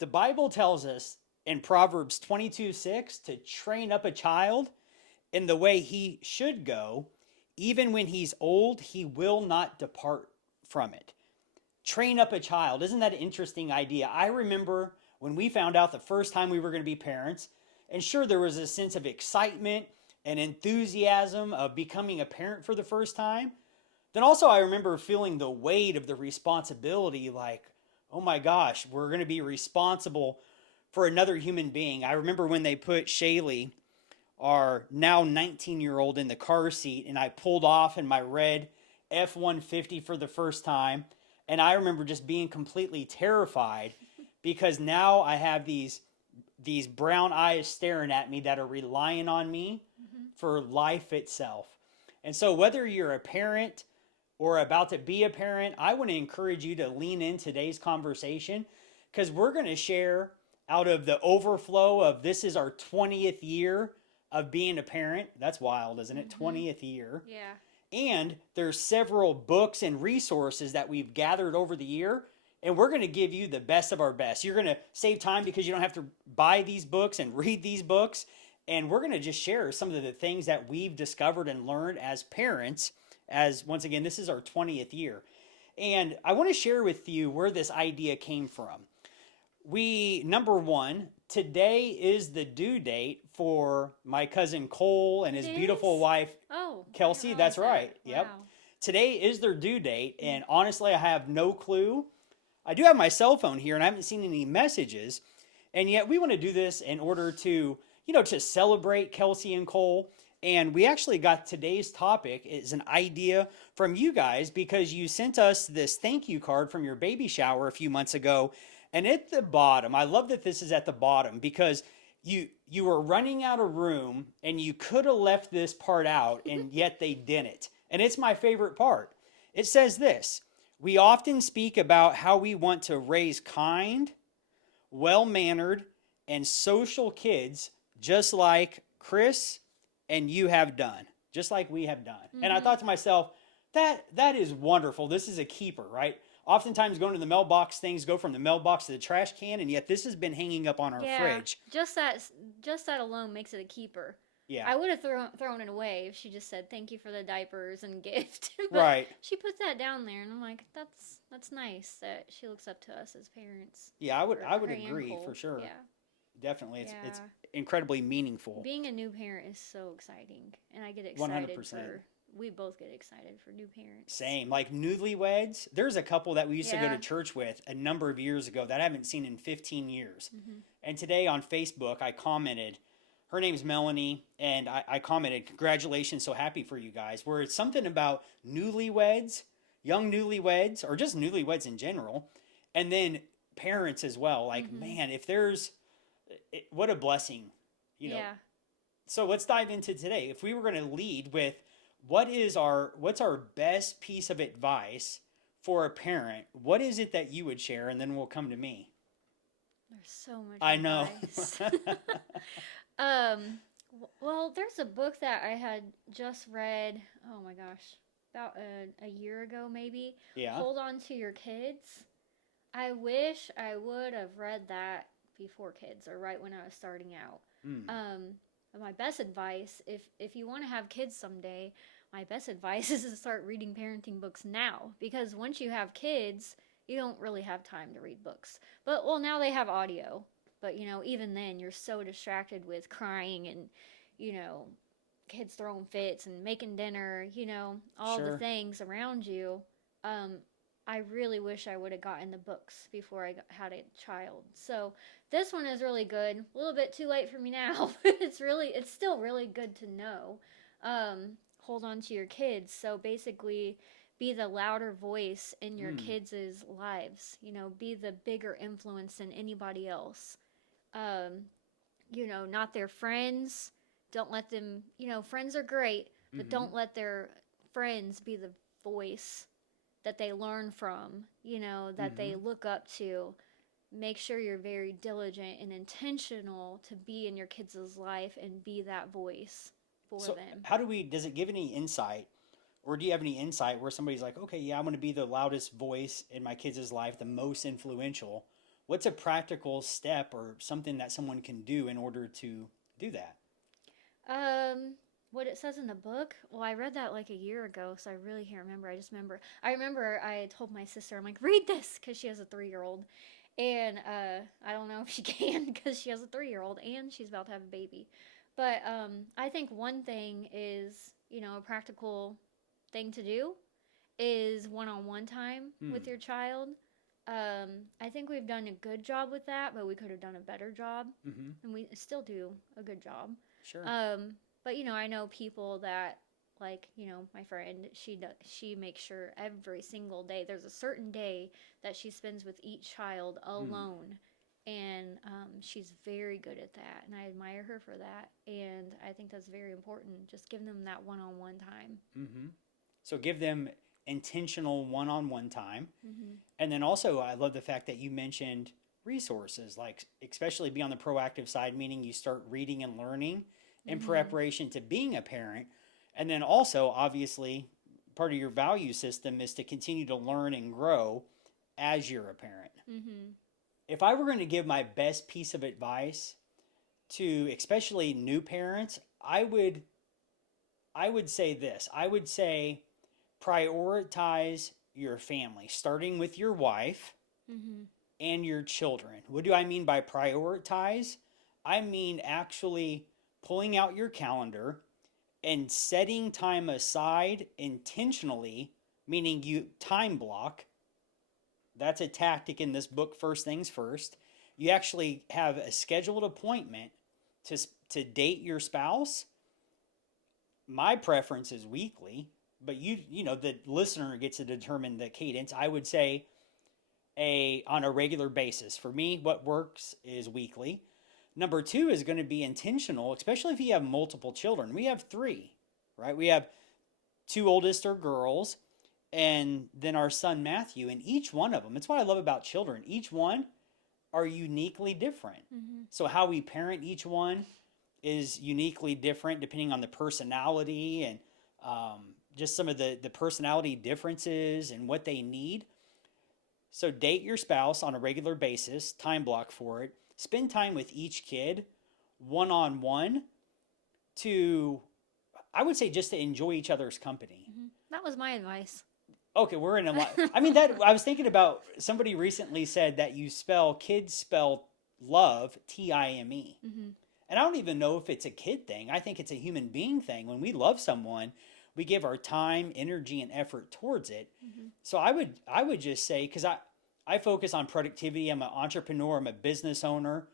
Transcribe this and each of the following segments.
The Bible tells us in Proverbs 22:6 to train up a child in the way he should go. Even when he's old, he will not depart from it. Train up a child. Isn't that an interesting idea? I remember when we found out the first time we were going to be parents, and sure, there was a sense of excitement and enthusiasm of becoming a parent for the first time. Then also, I remember feeling the weight of the responsibility like, oh my gosh, we're going to be responsible for another human being. I remember when they put Shaylee, our now 19-year-old, in the car seat, and I pulled off in my red F 150 for the first time. And I remember just being completely terrified because now I have these brown eyes staring at me that are relying on me for life itself. And so, whether you're a parent or about to be a parent, I want to encourage you to lean in today's conversation because we're going to share out of the overflow of this is our 20th year of being a parent. That's wild, isn't it? 20th year. Yeah. And there's several books and resources that we've gathered over the year, and we're going to give you the best of our best. You're going to save time because you don't have to buy these books and read these books, and we're going to just share some of the things that we've discovered and learned as parents, as once again, this is our 20th year. And I want to share with you where this idea came from. Number one, today is the due date for my cousin Cole and his beautiful wife, Kelsey. That's right. Wow. Yep. Today is their due date. And honestly, I have no clue. I do have my cell phone here and I haven't seen any messages. And yet we want to do this in order to, to celebrate Kelsey and Cole. And we actually got today's topic is an idea from you guys because you sent us this thank you card from your baby shower a few months ago. And at the bottom, I love that this is at the bottom because you were running out of room and you could have left this part out and yet they didn't. And it's my favorite part. It says this: we often speak about how we want to raise kind, well-mannered, and social kids just like Chris and you have done, just like we have done. And I thought to myself, that is wonderful. This is a keeper, right? Oftentimes going to the mailbox, things go from the mailbox to the trash can, and yet this has been hanging up on our fridge. Just that alone makes it a keeper. Yeah. I would have thrown it away if she just said thank you for the diapers and gift. But right. She put that down there, and I'm like, that's nice that she looks up to us as parents. Yeah, I would agree for sure. Yeah. Definitely, it's incredibly meaningful. Being a new parent is so exciting, and I get excited 100%. We both get excited for new parents. Same. Like newlyweds, there's a couple that we used to go to church with a number of years ago that I haven't seen in 15 years. And today on Facebook, I commented, her name's Melanie, and I commented, congratulations, so happy for you guys, where it's something about newlyweds, young newlyweds, or just newlyweds in general, and then parents as well. Like, man, if there's, what a blessing, Yeah. So let's dive into today. If we were going to lead with, what's our best piece of advice for a parent? What is it that you would share? And then we'll come to me. There's so much I know. Well, there's a book that I had just read, oh my gosh, about a year ago maybe. Yeah. Hold On to Your Kids. I wish I would have read that before kids or right when I was starting out. My best advice, if you want to have kids someday, my best advice is to start reading parenting books now. Because once you have kids, you don't really have time to read books. But, well, now they have audio. But, even then, you're so distracted with crying and, kids throwing fits and making dinner, all the things around you. I really wish I would have gotten the books before I had a child. So this one is really good. A little bit too late for me now, but it's still really good to know. Hold on to your kids. So basically, be the louder voice in your kids' lives. Be the bigger influence than anybody else. Not their friends. Don't let them, friends are great, but don't let their friends be the voice that they learn from, that they look up to. Make sure you're very diligent and intentional to be in your kids' life and be that voice for them. Does it give any insight, or do you have any insight where somebody's like, okay, yeah, I'm going to be the loudest voice in my kids' life, the most influential. what's a practical step or something that someone can do in order to do that? Um, what it says in the book? Well, I read that like a year ago, so I really can't remember. I remember I told my sister, I'm like, read this, because she has a 3-year-old. And I don't know if she can because she has a 3-year-old and she's about to have a baby. But I think one thing is, a practical thing to do is one-on-one time with Hmm. your child. I think we've done a good job with that, but we could have done a better job, Mm-hmm. and we still do a good job. Sure. Um, but I know people that, like, my friend, she makes sure every single day there's a certain day that she spends with each child Hmm. alone, and she's very good at that, and I admire her for that. And I think that's very important. Just giving them that one-on-one time. Mm-hmm. So give them intentional one-on-one time. Mm-hmm. And then also, I love the fact that you mentioned resources, like especially be on the proactive side, meaning you start reading and learning in Mm-hmm. preparation to being a parent. And then also, obviously, part of your value system is to continue to learn and grow as you're a parent. Mm-hmm. If I were going to give my best piece of advice to especially new parents, I would say this. I would say prioritize your family, starting with your wife Mm-hmm. and your children. What do I mean by prioritize? I mean actually pulling out your calendar and setting time aside intentionally, meaning you time block. That's a tactic in this book, First Things First. You actually have a scheduled appointment to, to date your spouse. My preference is weekly, but the listener gets to determine the cadence. I would say a on a regular basis. For me, what works is weekly. Number two is going to be intentional, especially if you have multiple children. We have three, right? We have two oldest are girls, and then our son Matthew. And each one of them, it's what I love about children. Each one are uniquely different. Mm-hmm. So how we parent each one is uniquely different depending on the personality and just some of the personality differences and what they need. So date your spouse on a regular basis, time block for it. Spend time with each kid one on one to, I would say, just to enjoy each other's company. Mm-hmm. That was my advice. Okay, we're in a lot. I mean, that I was thinking about somebody recently said that kids spell love Time. Mm-hmm. And I don't even know if it's a kid thing. I think it's a human being thing. When we love someone, we give our time, energy, and effort towards it. Mm-hmm. So I would just say, because I focus on productivity. I'm an entrepreneur. I'm a business owner.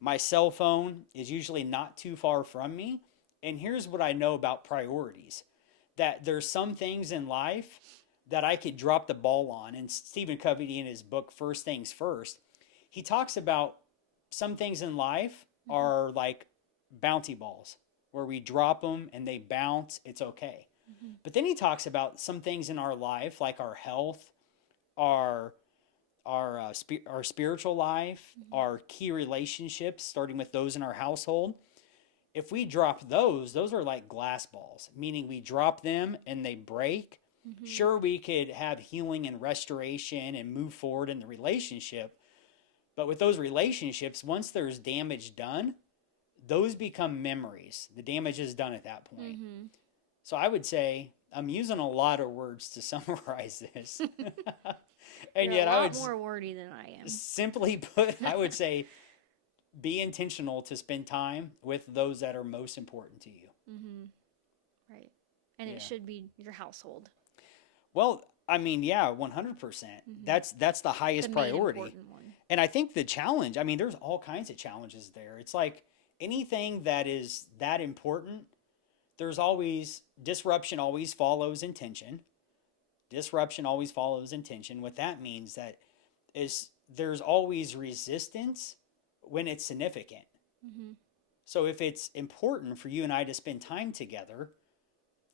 My cell phone is usually not too far from me. And here's what I know about priorities: that there's some things in life that I could drop the ball on. And Stephen Covey, in his book First Things First, he talks about some things in life Mm-hmm. are like bounty balls where we drop them and they bounce, it's okay. Mm-hmm. But then he talks about some things in our life, like our health, our our spiritual life, Mm-hmm. our key relationships, starting with those in our household. If we drop those are like glass balls, meaning we drop them and they break. Mm-hmm. Sure, we could have healing and restoration and move forward in the relationship, but with those relationships, once there's damage done, those become memories. The damage is done at that point. Mm-hmm. So I would say I'm using a lot of words to summarize this. And You're a yet I would lot more wordy than I am. simply put, I would say be intentional to spend time with those that are most important to you. Mm-hmm. Right. And it Yeah. should be your household. Well, I mean, yeah, 100%. Mm-hmm. That's the The highest main priority. important one. And I think the challenge, I mean, there's all kinds of challenges there. It's like anything that is that important, there's always disruption always follows intention. Disruption always follows intention. What that means that is there's always resistance when it's significant. Mm-hmm. So if it's important for you and I to spend time together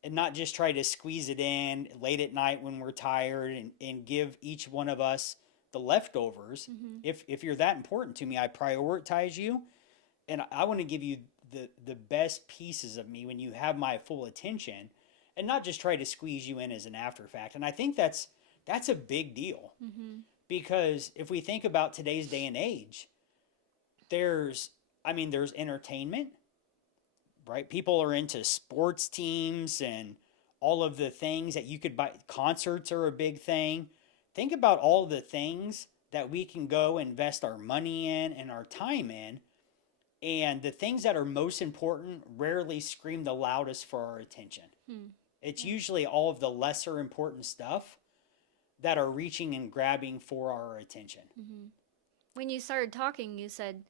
and not just try to squeeze it in late at night when we're tired and give each one of us the leftovers, Mm-hmm. if you're that important to me, I prioritize you and I want to give you the best pieces of me when you have my full attention and not just try to squeeze you in as an after fact. And I think that's a big deal Mm-hmm. Because if we think about today's day and age, there's, I mean, there's entertainment, right? People are into sports teams and all of the things that you could buy. Concerts are a big thing. Think about all the things that we can go invest our money in and our time in. And the things that are most important rarely scream the loudest for our attention. Hmm. It's Yeah. usually all of the lesser important stuff that are reaching and grabbing for our attention. Hmm. When you started talking, you said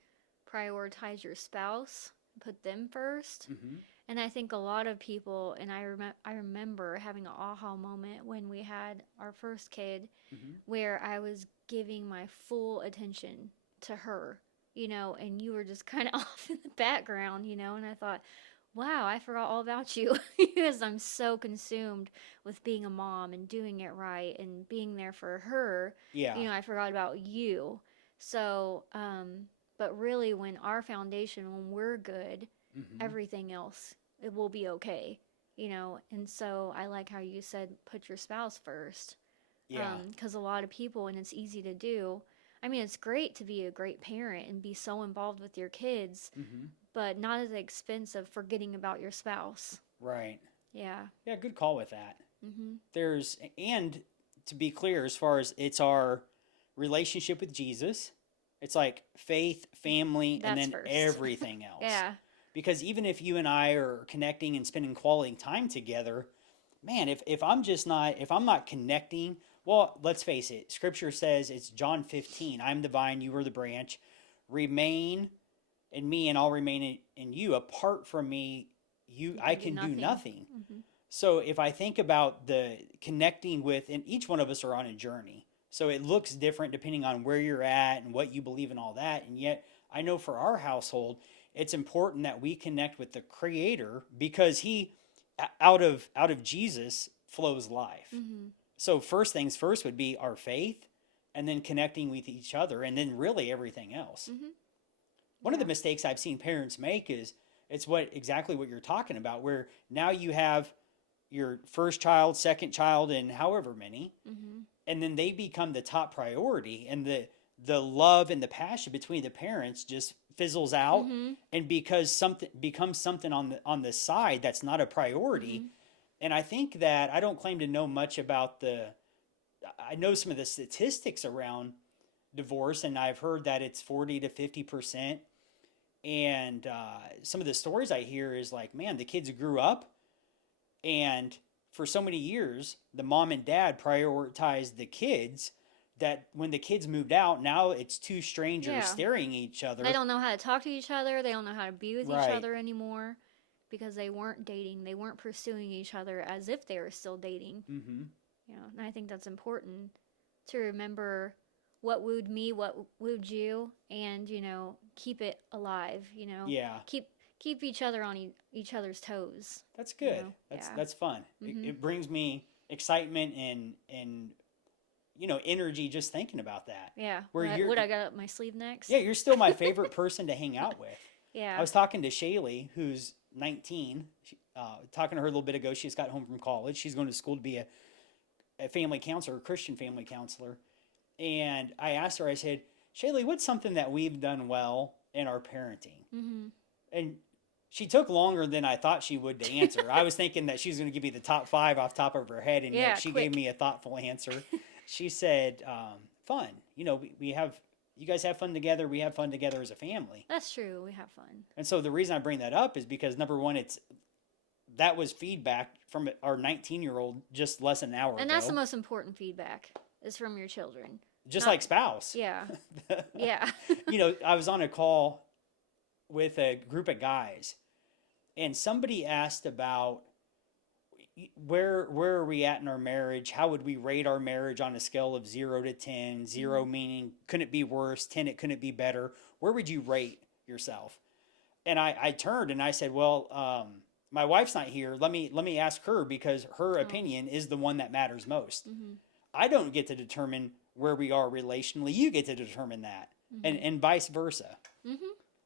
prioritize your spouse, put them first. Mm-hmm. And I think a lot of people, and I remember having an aha moment when we had our first kid, Mm-hmm. where I was giving my full attention to her, and you were just kind of off in the background, and I thought, wow, I forgot all about you because I'm so consumed with being a mom and doing it right and being there for her. Yeah. I forgot about you. So, but really, when our foundation, when we're good, Mm-hmm. everything else, it will be okay. And so I like how you said put your spouse first, Yeah. because a lot of people, and it's easy to do. I mean, it's great to be a great parent and be so involved with your kids, Mm-hmm. but not at the expense of forgetting about your spouse. Right. Yeah. Yeah, good call with that. Mhm. There's, and to be clear, as far as it's our relationship with Jesus, it's like faith, family, and That's then first. everything else. Yeah. Because even if you and I are connecting and spending quality time together, man, if I'm just not, if I'm not connecting, well, let's face it, scripture says it's John 15, I'm the vine, you are the branch. Remain in me and I'll remain in you. Apart from me, You I can do can do nothing. nothing. Mhm. So if I think about the connecting with, and each one of us are on a journey. So it looks different depending on where you're at and what you believe and all that. And yet I know for our household, it's important that we connect with the creator because he out of Jesus flows life. Mhm. So first things first would be our faith and then connecting with each other and then really everything else. Mhm. One of the Yeah. mistakes I've seen parents make is it's what exactly what you're talking about, where now you have your first child, second child, and however many, Mhm. and then they become the top priority, and the love and the passion between the parents just fizzles out, Mhm. and because something becomes something on the side that's not a priority. Mhm. And I think that I don't claim to know much about the. I know some of the statistics around divorce, and I've heard that it's 40 to 50%. And some of the stories I hear is like, man, the kids grew up, and for so many years, the mom and dad prioritized the kids. That when the kids moved out, now it's two strangers Yeah. staring at each They other. don't know how to talk to each other. They don't know how to be with each Right. other anymore because they weren't dating. They weren't pursuing each other as if they were still dating. Mm-hmm. And I think that's important to remember what wooed me, what wooed you, and keep it alive. Yeah, Keep each other on each other's toes. that's good. That's Yeah. that's fun. It, Mhm. it brings me excitement and energy just thinking about that. Yeah. Where you're What I got up my sleeve next? Yeah, you're still my favorite person to hang out with. I Yeah. was talking to Shaylee, who's 19. Talking to her a little bit ago. She just got home from college. She's going to school to be a family counselor, a Christian family counselor. And I asked her, I said, Shaylee, what's something that we've done well in our parenting? Mhm. And she took longer than I thought she would to answer. I was thinking that she was going to give me the top five off the top of her head, and yet Yeah. she gave Quick. me a thoughtful answer. She said, fun. We have, you guys have fun together. We have fun together as a family. That's true. We have fun. And so the reason I bring that up is because number one, that was feedback from our 19-year-old just less than an hour And that's the ago, most important feedback is from your children. just Not like spouse. Yeah. Yeah. I was on a call with a group of guys, and somebody asked about where are we at in our marriage? How would we rate our marriage on a scale of 0 to 10? 0 Mhm. meaning couldn't it be worse, 10 it couldn't be better. Where would you rate yourself? And I turned and I said, well, my wife's not here. Let me ask her because her Oh. opinion is the one that matters most. Mhm. I don't get to determine where we are relationally. You get to determine that, and Mhm. and vice versa. Mhm.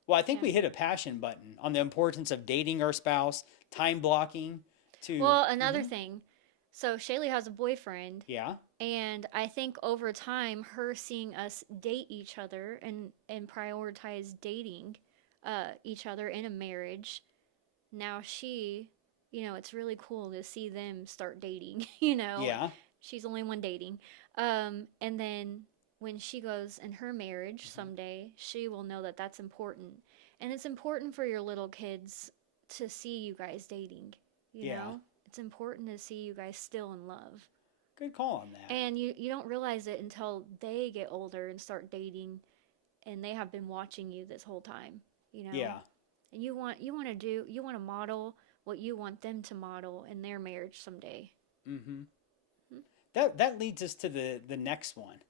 Well, I think Yeah. we hit a passion button on the importance of dating our spouse, time blocking to. Well, another Mhm. thing. So Shaylee has a boyfriend, Yeah. and I think over time, her seeing us date each other and prioritize dating each other in a marriage, now she, it's really cool to see them start dating. Yeah. She's the only one dating. And then when she goes in her marriage Hmm. someday, she will know that that's important. And it's important for your little kids to see you guys dating, you Yeah. know? It's important to see you guys still in love. Good call on that. And you don't realize it until they get older and start dating and they have been watching you this whole time, you know? Yeah. And you want to model what you want them to model in their marriage someday. Mm-hmm. That leads us to the next one,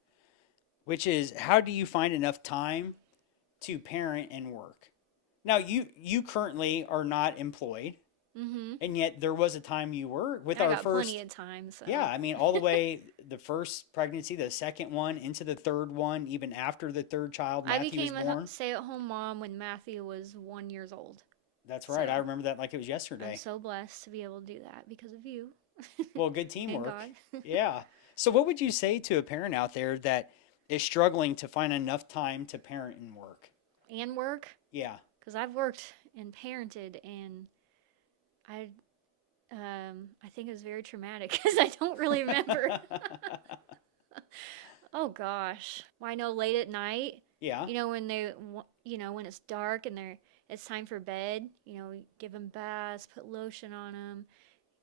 which is how do you find enough time to parent and work? Now you currently are not employed, Mm-hmm. and yet there was a time you were with I our got plenty first. of time, so. Yeah, I mean all the way the first pregnancy, the second one, into the third one, even after the third child, I Matthew was became a born. stay-at-home mom when Matthew was 1 years old. That's right. I So remember that like it was I'm yesterday. so blessed to be able to do that because of you Well, good and teamwork. God. Yeah. So what would you say to a parent out there that is struggling to find enough time to parent and work? And work, Yeah. because I've worked and parented, and I I think it was very traumatic because I don't really remember. Oh gosh. Well, I know late at night, Yeah. when when it's dark and it's time for bed, we give them baths, put lotion on them,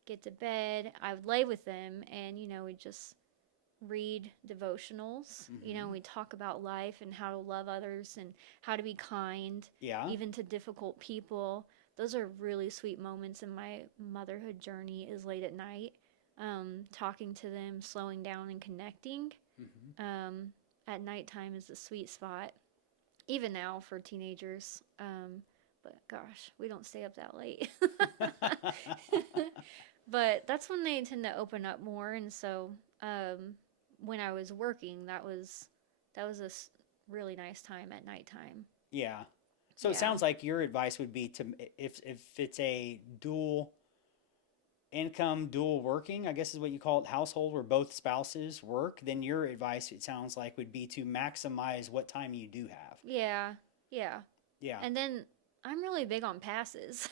get to bed. I would lay with them and, we just read devotionals. Hmm. We talk about life and how to love others and how to be kind, Yeah. even to difficult people. Those are really sweet moments in my motherhood journey is late at night. Talking to them, slowing down and connecting Hmm. um, at nighttime is the sweet spot, even now for teenagers. But gosh, we don't stay up that late. But that's when they tend to open up more, and so when I was working, that was really nice time at nighttime. Yeah. So it Yeah, sounds like your advice would be to if it's a dual income, dual working, I guess is what you call it, household where both spouses work, then your advice it sounds like would be to maximize what time you do have. yeah, yeah. Yeah. And then I'm really big on passes.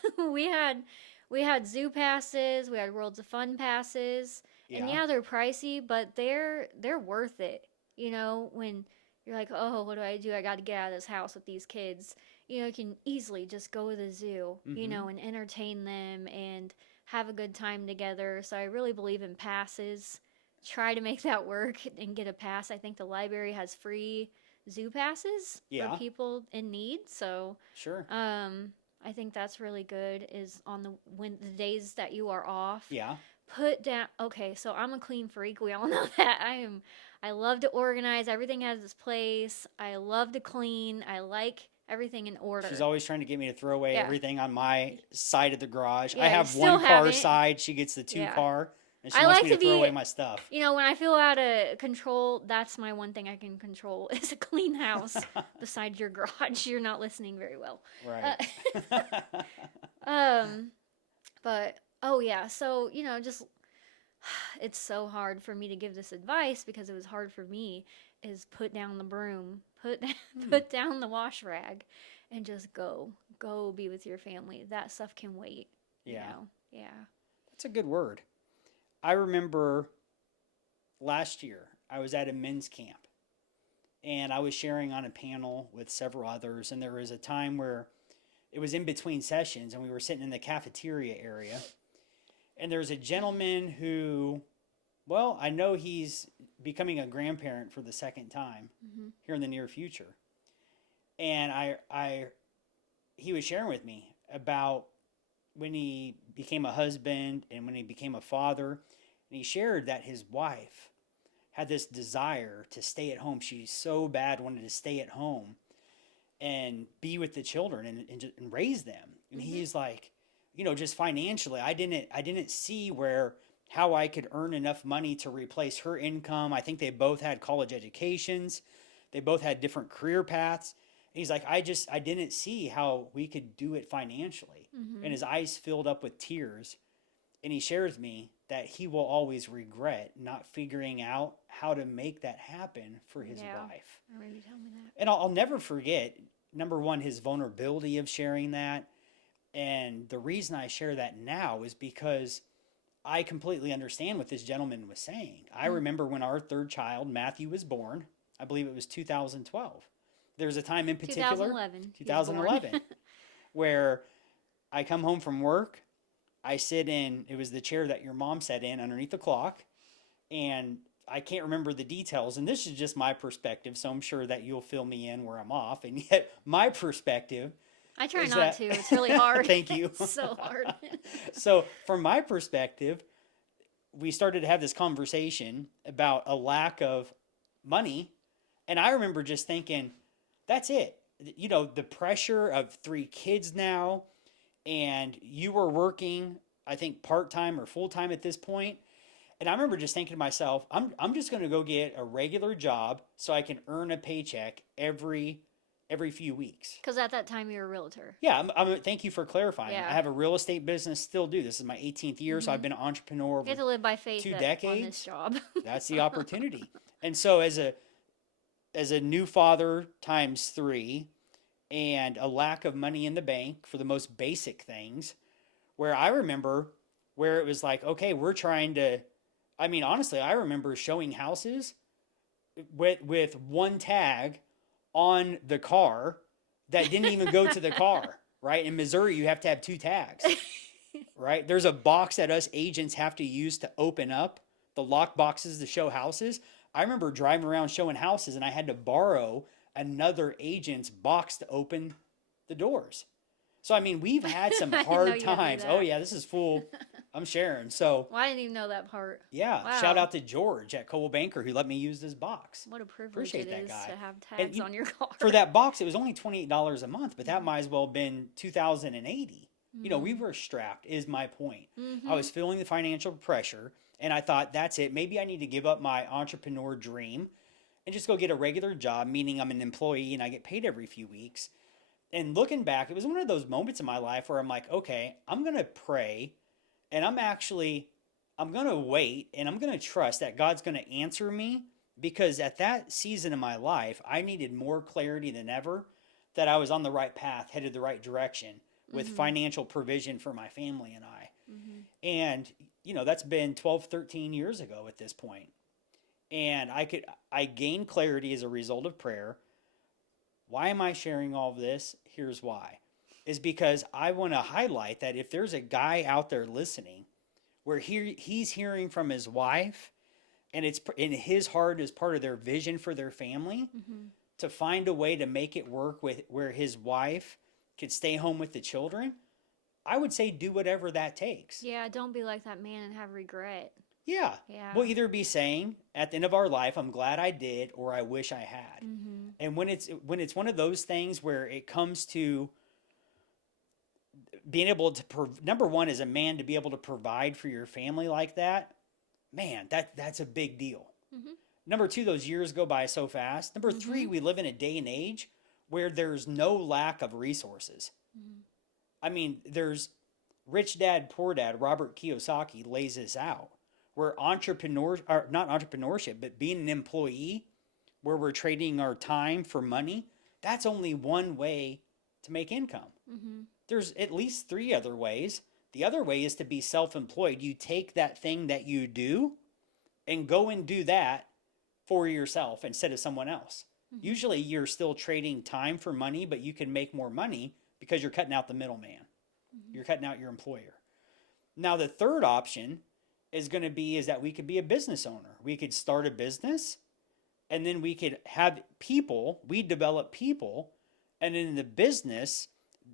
We had zoo passes, we had Worlds of Fun passes, and Yeah. yeah, they're pricey, but they're worth it. When you're like, oh, what do I do? I got to get out of this house with these kids. You can easily just go to the zoo, Hmm. and entertain them and have a good time together. So I really believe in passes. Try to make that work and get a pass. I think the library has free zoo passes for Yeah. people in need. So, Sure. I think that's really good. Is on the days that you are off, Yeah. put down. Okay, so I'm a clean freak. We all know that. I love to organize. Everything has its place. I love to clean. I like everything in She's order. always trying to get me to throw away Yeah, everything on my side of the garage. I yeah. You have still one car haven't. side. She gets the two Yeah. car, and she I wants like me to to throw be, away my stuff. when I feel out of control, that's my one thing I can control is a clean house. Besides your garage, you're not listening very well. Uh, Right. um, but oh yeah, so just it's so hard for me to give this advice because it was hard for me. Is put down the broom, Hmm. put down the wash rag, and just go be with your family. That stuff can wait. Yeah. Yeah. That's a good word. I remember last year I was at a men's camp and I was sharing on a panel with several others, and there was a time where it was in between sessions and we were sitting in the cafeteria area, and there's a gentleman who, well, I know he's becoming a grandparent for the second time Hmm. here in the near future. And he was sharing with me about when he became a husband and when he became a father. And he shared that his wife had this desire to stay at home. She so bad wanted to stay at home and be with the children and raise them. And Hmm. he's like, just financially, I didn't see where how I could earn enough money to replace her income. I think they both had college educations. They both had different career paths. And he's like, I didn't see how we could do it financially. And Hmm. his eyes filled up with tears. And he shares with me, that he will always regret not figuring out how to make that happen for his Yeah. wife. I remember you telling me that. And I'll never forget, number one, his vulnerability of sharing that. And the reason I share that now is because I completely understand what this gentleman was saying. I remember when our third child, Matthew, was born. I believe it was 2012. There was a time in particular, 2011. 2011, where I come home from work. I sit in, it was the chair that your mom sat in underneath the clock. And I can't remember the details. And this is just my perspective. So I'm sure that you'll fill me in where I'm off. And yet, my perspective I try is not that, to. It's really hard. Thank you. It's so hard. So, from my perspective, we started to have this conversation about a lack of money. And I remember just thinking, that's it. You know, the pressure of 3 kids now, and you were working, I think, part time or full time at this point. And I remember just thinking to myself, I'm just going to go get a regular job so I can earn a paycheck every few weeks. Because at that time you were a realtor. Yeah, thank you for clarifying. Yeah. I have a real estate business, still do. This is my 18th year, so I've been an entrepreneur You have over to live by faith 2 on decades. this job. That's the opportunity. And so as a new father times 3 and a lack of money in the bank for the most basic things, where I remember where it was like, okay, we're trying to, I mean, honestly, I remember showing houses with one tag on the car that didn't even go to the car, right? In Missouri, you have to have 2 tags, right? There's a box that us agents have to use to open up the lock boxes to show houses. I remember driving around showing houses and I had to borrow another agent's box to open the doors. So, I mean, we've had some I didn't know hard you had to do times. that. Oh, yeah, this is full. I'm sharing. So, Well, I didn't even know that part. yeah, Wow. shout out to George at Coldwell Banker who let me use this box. What a privilege Appreciate it that is guy. to have And tags on your car. For that box, it was only $28 a month, but that might as well have been $2,080. You know, we were strapped, is my point. I was feeling the financial pressure, and I thought, that's it. Maybe I need to give up my entrepreneur dream and just go get a regular job, meaning I'm an employee and I get paid every few weeks. And looking back, it was one of those moments in my life where I'm like, okay, I'm going to pray and I'm going to wait and I'm going to trust that God's going to answer me, because at that season of my life, I needed more clarity than ever that I was on the right path, headed the right direction with financial provision for my family and I. And, you know, that's been 12, 13 years ago at this point. And I gained clarity as a result of prayer. Why am I sharing all of this? Here's why. Is because I want to highlight that if there's a guy out there listening where he's hearing from his wife and it's in his heart as part of their vision for their family to find a way to make it work with where his wife could stay home with the children, I would say do whatever that takes. Yeah, don't be like that man and have regret. Yeah. Yeah. We'll either be saying at the end of our life, I'm glad I did, or I wish I had. And when it's one of those things where it comes to being able to, number one, as a man, to be able to provide for your family like that, man, that's a big deal. Number two, those years go by so fast. Number three, we live in a day and age where there's no lack of resources. I mean, there's Rich Dad, Poor Dad, Robert Kiyosaki lays this out, where not entrepreneurship, but being an employee, where we're trading our time for money, that's only one way to make income. There's at least 3 other ways. The other way is to be self-employed. You take that thing that you do and go and do that for yourself instead of someone else. Usually you're still trading time for money, but you can make more money because you're cutting out the middleman. You're cutting out your employer. Now, the third option is going to be is that we could be a business owner. We could start a business, and then we could have people, we develop people, and in the business,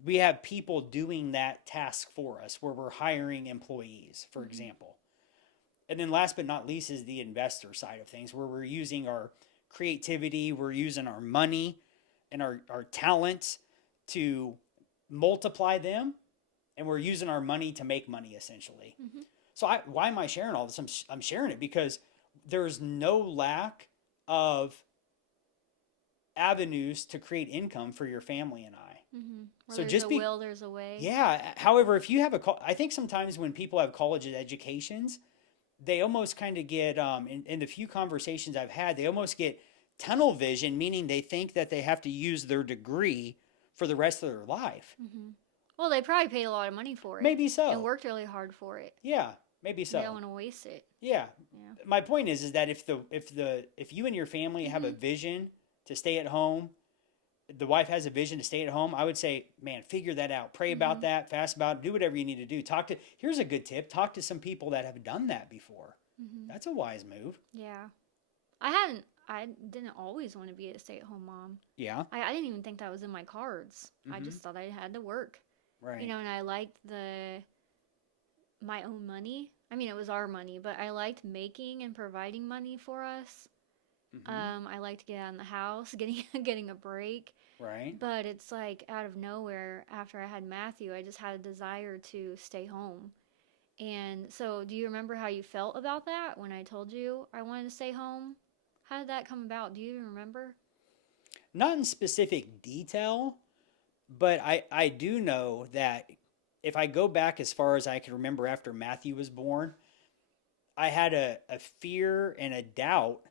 we have people doing that task for us where we're hiring employees, for example. And then last but not least is the investor side of things, where we're using our creativity, we're using our money and our talents to multiply them, and we're using our money to make money, essentially. So why am I sharing all this? I'm sharing it because there's no lack of avenues to create income for your family and I. Where So there's just a be, will, there's a way. yeah. However, if you have I think sometimes when people have college educations, they almost kind of get in the few conversations I've had, they almost get tunnel vision, meaning they think that they have to use their degree for the rest of their life. Mm-hmm. Well, they probably paid a lot of money for it Maybe and so. worked really hard for it. Yeah, maybe They don't so. want to waste it. Yeah. Yeah. My point is that if you and your family have a Mm-hmm. vision to stay at home, the wife has a vision to stay at home, I would say, man, figure that out. Pray about Mm-hmm. that, fast about it, do whatever you need to do. Here's a good tip, talk to some people that have done that before. Mm-hmm. That's a wise move. Yeah. I didn't always want to be a stay-at-home mom. Yeah. I didn't even think that was in my cards. I Mm-hmm. just thought I had to work. Right. And I liked my own money. I mean, it was our money, but I liked making and providing money for us. Mm-hmm. I liked to get out of the house, getting a break. Right. But it's like out of nowhere, after I had Matthew, I just had a desire to stay home. And so, do you remember how you felt about that when I told you I wanted to stay home? How did that come about? Do you even remember? Not in specific detail, but I do know that if I go back as far as I can remember after Matthew was born, I had a fear and a doubt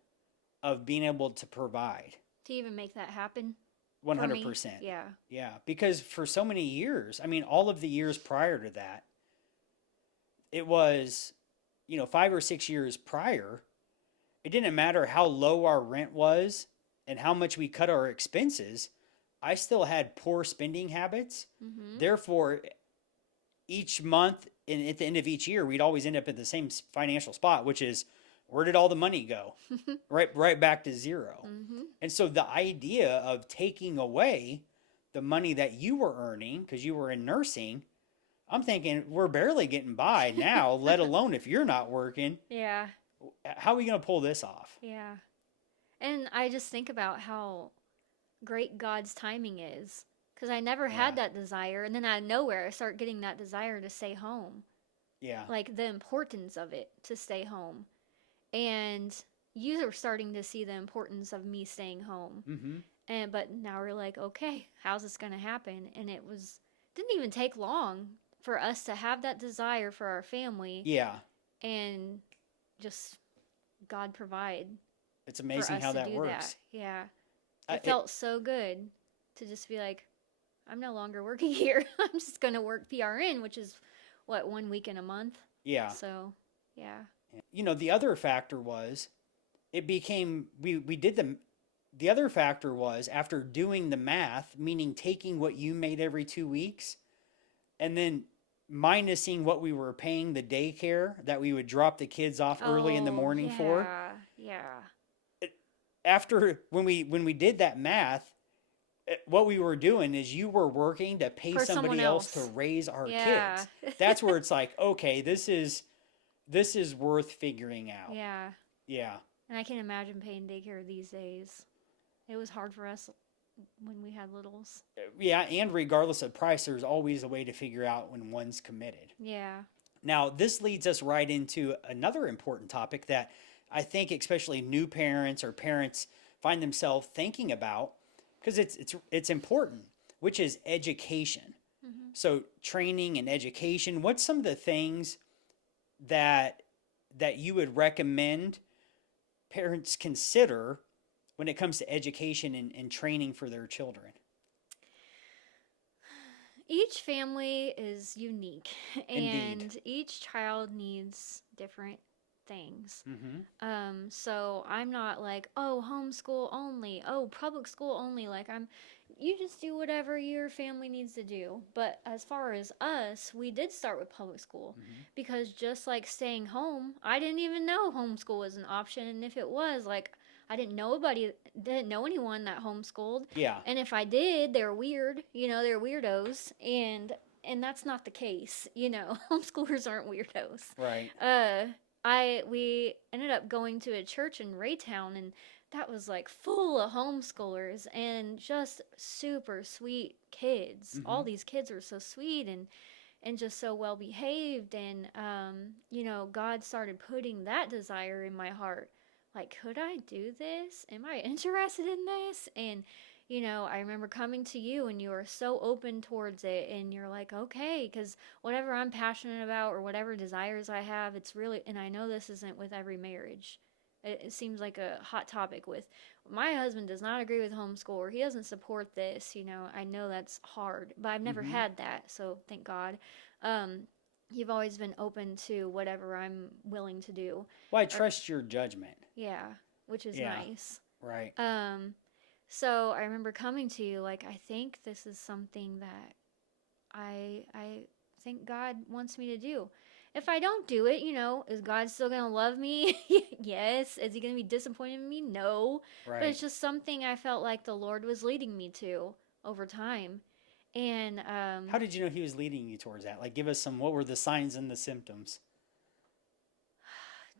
of being able to provide To even make that happen for me? 100%. Yeah. Yeah, because for so many years, I mean, all of the years prior to that, it was, 5 or 6 years prior, it didn't matter how low our rent was and how much we cut our expenses. I still had poor spending habits. Mm-hmm. Therefore, each month and at the end of each year, we'd always end up in the same financial spot, which is where did all the money go? Right back to zero. Mm-hmm. And so the idea of taking away the money that you were earning because you were in nursing, I'm thinking we're barely getting by now, let alone if you're not working. Yeah. How are we going to pull this off? Yeah. And I just think about how great God's timing is. Because I never Yeah. had that desire. And then out of nowhere, I start getting that desire to stay home. Yeah. Like the importance of it to stay home. And you are starting to see the importance of me staying home. But now we're like, okay, how's this going to happen? And didn't even take long for us to have that desire for our family. Yeah. And just God provide It's for amazing us how to that do works. that. Yeah. It felt so good to just be like, I'm no longer working here. I'm just going to work PRN, which is what, 1 week in a month? Yeah. So, yeah. The other factor was it became, we did the other factor was after doing the math, meaning taking what you made every 2 weeks and then minusing what we were paying the daycare that we would drop the kids off early in the morning for. Yeah. After when we did that math, what we were doing is you were working to pay For somebody someone else to else. raise our Yeah. kids. That's where it's like, okay, this is worth figuring out. Yeah. Yeah. And I can imagine paying daycare these days. It was hard for us when we had littles. Yeah, and regardless of price, there's always a way to figure out when one's committed. Yeah. Now, this leads us right into another important topic that I think especially new parents or parents find themselves thinking about because it's important, which is education. Mm-hmm. So, training and education, what's some of the things that you would recommend parents consider when it comes to education and training for their children? Each family is unique, and Indeed. each child needs different things. Mm-hmm. So I'm not like, oh, homeschool only, oh, public school only. Like you just do whatever your family needs to do. But as far as us, we did start with public school Mm-hmm. because just like staying home, I didn't even know homeschool was an option, and if it was, like, I didn't know anyone that homeschooled. Yeah. And if I did, they're weird. They're weirdos, and that's not the case. Homeschoolers aren't weirdos. Right. We ended up going to a church in Raytown, and that was like full of homeschoolers and just super sweet kids. Mm-hmm. All these kids were so sweet and just so well behaved, and God started putting that desire in my heart. Like, could I do this? Am I interested in this? And I remember coming to you and you were so open towards it, and you're like, okay, because whatever I'm passionate about or whatever desires I have, it's really, and I know this isn't with every marriage. It seems like a hot topic with my husband does not agree with homeschool or he doesn't support this. I know that's hard, but I've never Mm-hmm. had that, so thank God. Um, you've always been open to whatever I'm willing to do. Well, I Or, trust your judgment. yeah, which is Yeah. nice. Right. Um, so I remember coming to you like, I think this is something that I think God wants me to do. If I don't do it, is God still going to love me? Yes. Is he going to be disappointed in me? No. But Right. it's just something I felt like the Lord was leading me to over time. And How did you know he was leading you towards that? Like, give us some. What were the signs and the symptoms?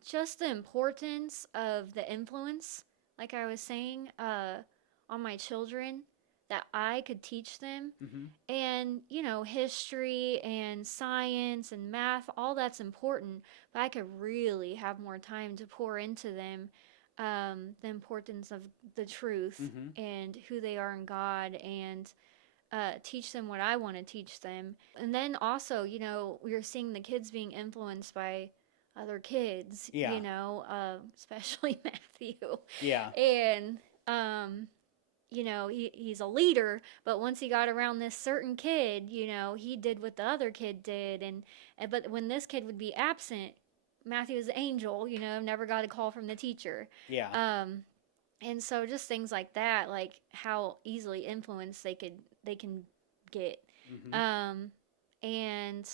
just the importance of the influence, like I was saying, on my children, that I could teach them. Mm-hmm. And, history and science and math, all that's important, but I could really have more time to pour into them the importance of the truth Mm-hmm. and who they are in God, and teach them what I want to teach them. And then also, we are seeing the kids being influenced by other kids, Yeah. especially Matthew. Yeah. And, he's a leader, but once he got around this certain kid, he did what the other kid did. And but when this kid would be absent, Matthew was the angel, never got a call from the teacher. Yeah. Um, and so just things like that, like how easily influenced they can get. Mm-hmm. Um, and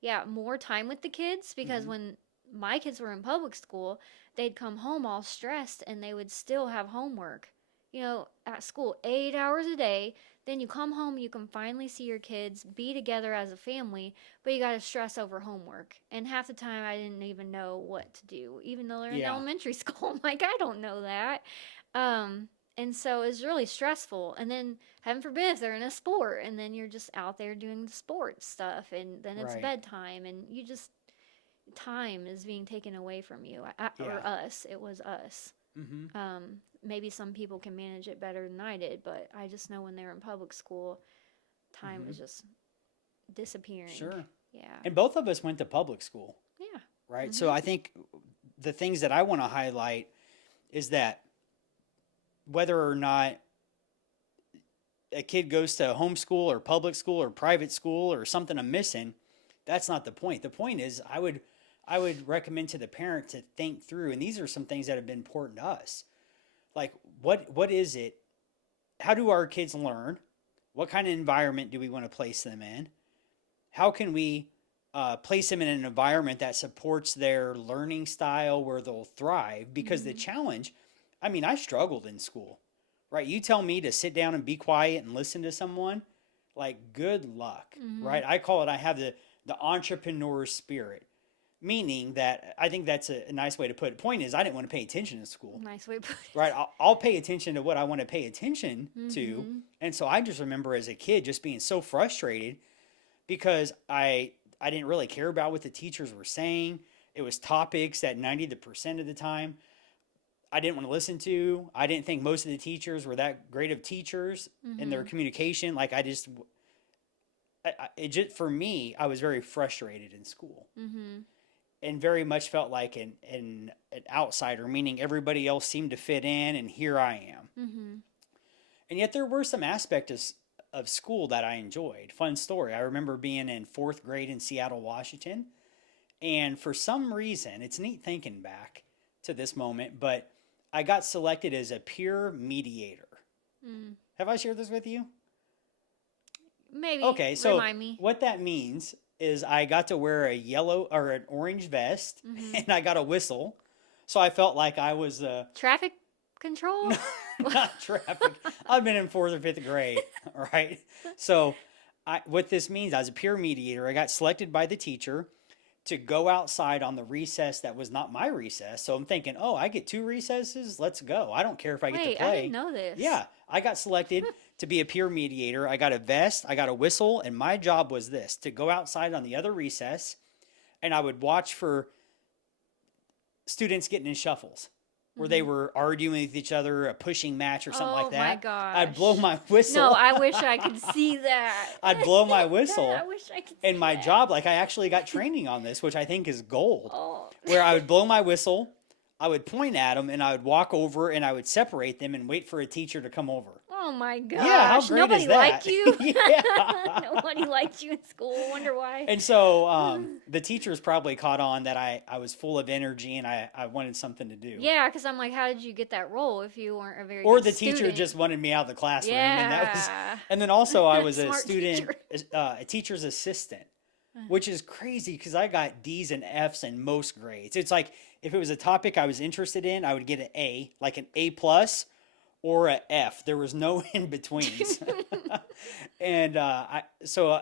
yeah, more time with the kids, because Mm-hmm. when my kids were in public school, they'd come home all stressed and they would still have homework. At school 8 hours a day, then you come home, you can finally see your kids, be together as a family, but you got to stress over homework. And half the time I didn't even know what to do, even though they're in Yeah. elementary school. I'm like, I don't know that. Um, and so it's really stressful. And then, heaven forbid, if they're in a sport, and then you're just out there doing the sport stuff, and then it's Right. bedtime, and you just, time is being taken away from you. Yeah. Or us. It was us. Mm-hmm. Maybe some people can manage it better than I did, but I just know when they're in public school, time Mm-hmm. was just disappearing. Sure. Yeah. And both of us went to public school, Yeah. right? So Mhm. I think the things that I want to highlight is that whether or not a kid goes to homeschool or public school or private school or something I'm missing, that's not the point. The point is I would recommend to the parent to think through, and these are some things that have been important to us. Like what is it? How do our kids learn? What kind of environment do we want to place them in? How can we place them in an environment that supports their learning style where they'll thrive? Because the Mhm. challenge, I mean, I struggled in school, right? You tell me to sit down and be quiet and listen to someone, like good luck, Mhm. right? I call it, I have the entrepreneur spirit, meaning that I think that's a nice way to put it. Point is, I didn't want to pay attention in school, Nice way to put right? it. I'll pay attention to what I want to pay attention to. Mhm. And so I just remember as a kid just being so frustrated because I didn't really care about what the teachers were saying. It was topics that 90% of the time I didn't want to listen to. I didn't think most of the teachers were that great of teachers in their Mhm. communication. Like it just for me, I was very frustrated in school Mhm. and very much felt like an outsider, meaning everybody else seemed to fit in, and here I am. Mhm. And yet there were some aspects of school that I enjoyed. Fun story. I remember being in fourth grade in Seattle, Washington. And for some reason, it's neat thinking back to this moment, but I got selected as a peer mediator. Mm. Have I shared this with you? Maybe Okay, so remind me. what that means is I got to wear a yellow or an orange vest Mhm. and I got a whistle. So I felt like I was Traffic control? not traffic. I've been in fourth or fifth grade, right? So what this means, as a peer mediator, I got selected by the teacher to go outside on the recess that was not my recess. So I'm thinking, oh, I get two recesses. Let's go. I don't care if I get to Wait, I didn't play. know this. Yeah, I got selected to be a peer mediator. I got a vest, I got a whistle, and my job was this to go outside on the other recess and I would watch for students getting in shuffles, where they Mm-hmm. were arguing with each other, a pushing match or something like Oh my that, I'd blow gosh. my No, whistle. I wish I could see that. I'd blow my I whistle. wish I could And see my that. job, like I actually got training on this, which I think is gold, Oh. where I would blow my whistle, I would point at them, and I would walk over and I would separate them and wait for a teacher to come over. Oh my Yeah, how gosh. great is Nobody liked that? you. Yeah. Nobody liked you in school. Wonder why. And so the teachers probably caught on that I was full of energy and I wanted something to do. Yeah, because I'm like, how did you get that role if you weren't a very Or good the teacher student? just wanted me out of the classroom, and that was. Yeah. And then also I was a Smart student, teacher. a teacher's assistant, which is crazy because I got D's and F's in most grades. It's like if it was a topic I was interested in, I would get an A, like an A plus, or a F. There was no in betweens. And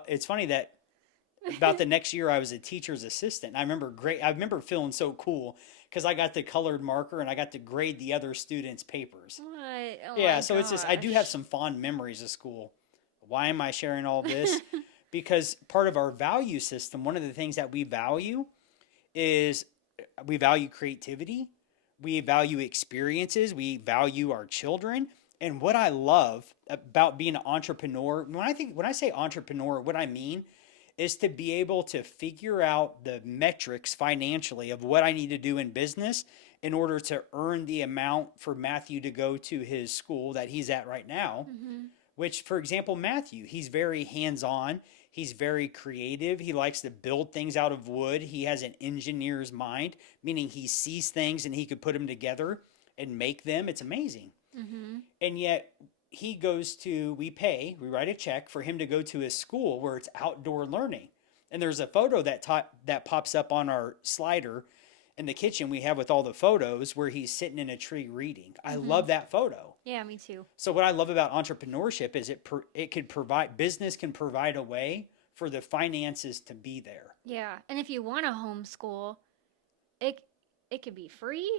it's funny that about the next year I was a teacher's assistant. I remember feeling so cool because I got the colored marker and I got to grade the other students' papers. What? Oh Yeah, my so it's just I do have gosh. some fond memories of school. Why am I sharing all this? Because part of our value system, one of the things that we value is we value creativity, we value experiences, we value our children. And what I love about being an entrepreneur, when I say entrepreneur, what I mean is to be able to figure out the metrics financially of what I need to do in business in order to earn the amount for Matthew to go to his school that he's at right now. Mm-hmm. Which, for example, Matthew, he's very hands on. He's very creative. He likes to build things out of wood. He has an engineer's mind, meaning he sees things and he could put them together and make them. It's amazing. Mm-hmm. And yet, we write a check for him to go to his school where it's outdoor learning. And there's a photo that pops up on our slider in the kitchen we have with all the photos where he's sitting in a tree reading. I Mm-hmm. love that photo. Yeah, me too. So what I love about entrepreneurship is it could provide business can provide a way for the finances to be there. Yeah, and if you want to homeschool, it it can be free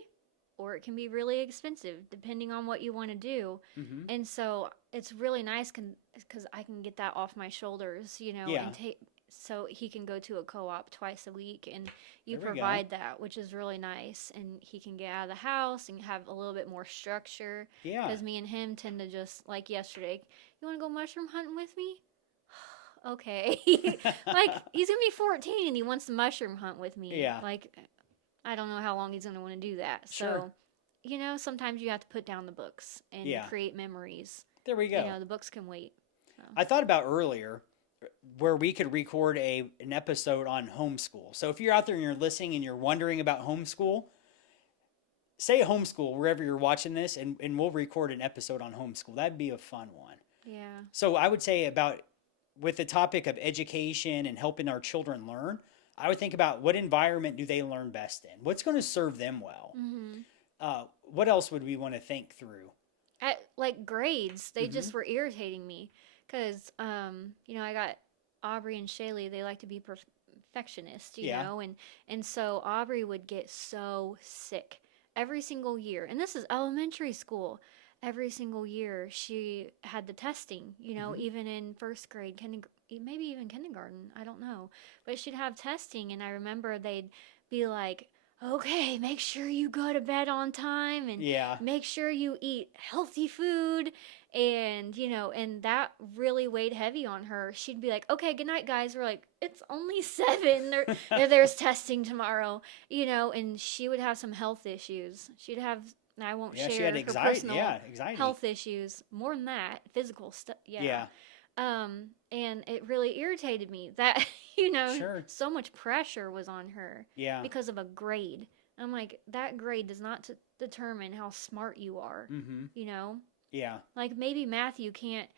or it can be really expensive depending on what you want to do. Hmm. And so it's really nice because I can get that off my shoulders, Yeah, and take so he can go to a co-op twice a week and you there we go. provide that, which is really nice, and he can get out of the house and have a little bit more structure Yeah, because me and him tend to just like yesterday, you want to go mushroom hunting with me? Okay. Like he's going to be 14 and he wants to mushroom hunt with me. yeah, Like I don't know how long he's going to want to do that. sure. So, sometimes you have to put down the books and Yeah, create memories. there we go. The books can wait. So. I thought about earlier where we could record an episode on homeschool. So if you're out there and you're listening and you're wondering about homeschool, say homeschool wherever you're watching this, and we'll record an episode on homeschool. That'd be a fun one. Yeah. So I would say about with the topic of education and helping our children learn, I would think about what environment do they learn best in? What's going to serve them well? Mm-hmm. What else would we want to think through? At like grades, they Hmm. just were irritating me because I got Aubrey and Shaylee. They like to be perfectionists, Yeah. and so Aubrey would get so sick every single year, and this is elementary school. Every single year, she had the testing. Hmm. Even in first grade, maybe even kindergarten. I don't know, but she'd have testing, and I remember they'd be like, okay, make sure you go to bed on time and Yeah. make sure you eat healthy food. And that really weighed heavy on her. She'd be like, okay, good night, guys. We're like, it's only 7. There's testing tomorrow, and she would have some health issues. I won't Yeah. She had share her anxiety. personal Yeah. Anxiety. health issues. More than that, physical stuff. Yeah. Yeah. And it really irritated me that, Sure. so much pressure was on her Yeah. because of a grade. I'm like, that grade does not determine how smart you are, Hmm. you know? Yeah. Like maybe Matthew can't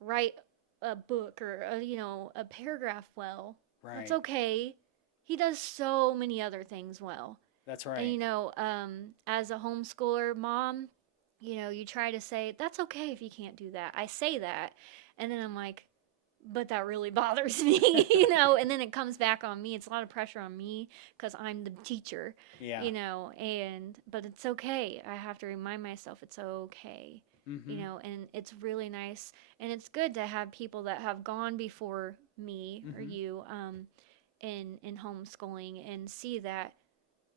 write a book or, a paragraph well. Right. That's okay. He does so many other things well. That's right. And, as a homeschooler mom, you try to say, that's okay if you can't do that. I say that. And then I'm like, but that really bothers me, and then it comes back on me. It's a lot of pressure on me because I'm the teacher, Yeah. but it's okay. I have to remind myself it's okay, Hmm. and it's really nice. And it's good to have people that have gone before me or Hmm. you, in homeschooling and see that